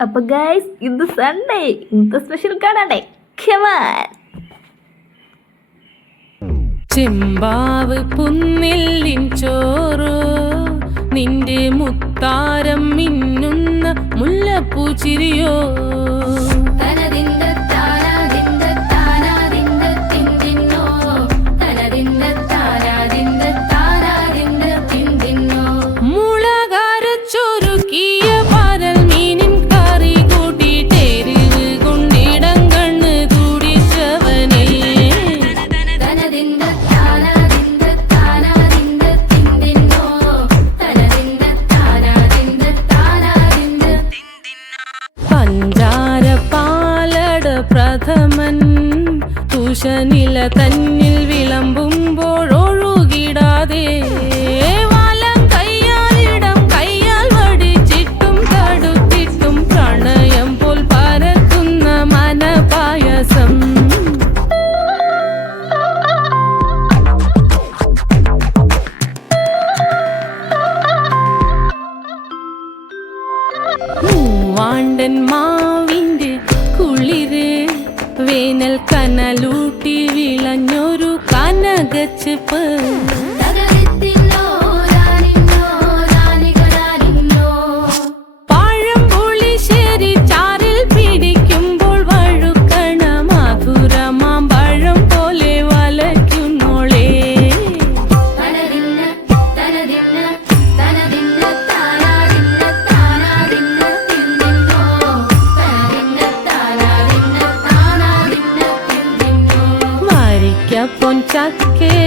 അപ്പൊ ഗൈസ് ഇന്ന് സൺഡേ, ഇന്നത്തെ സ്പെഷ്യൽ കാണാണ്ടേ. ഖമാൻ ചെമ്പാവ് പുന്നില്ലിൻ ചോറ്, നിന്റെ മുത്താരം മിന്നുന്ന മുല്ലപ്പൂ ചിരിയോ. പഞ്ചാര പാലട പ്രഥമൻ തുഷനില തന്നിൽ വിളമ്പുമ്പോഴൊഴുകിടാതെ വലം കയ്യാലിടം കയ്യാൽ വടിച്ചിട്ടും തടുത്തിട്ടും പ്രണയം പോൽ പരത്തുന്ന മനപായസം. മൂവാണ്ടൻ മാവിന്റെ കുളിര്, വേനൽ കനലൂട്ടി വിളഞ്ഞൊരു കനകച്ചെപ്പ്. പഴംപുളിശ്ശേരി ചാറിൽ പിടിക്കുമ്പോൾ വഴുക്കണ മധുരമാം പഴം പോലെ വലയ്ക്കുന്നോളേ. പൊൻചക്കേ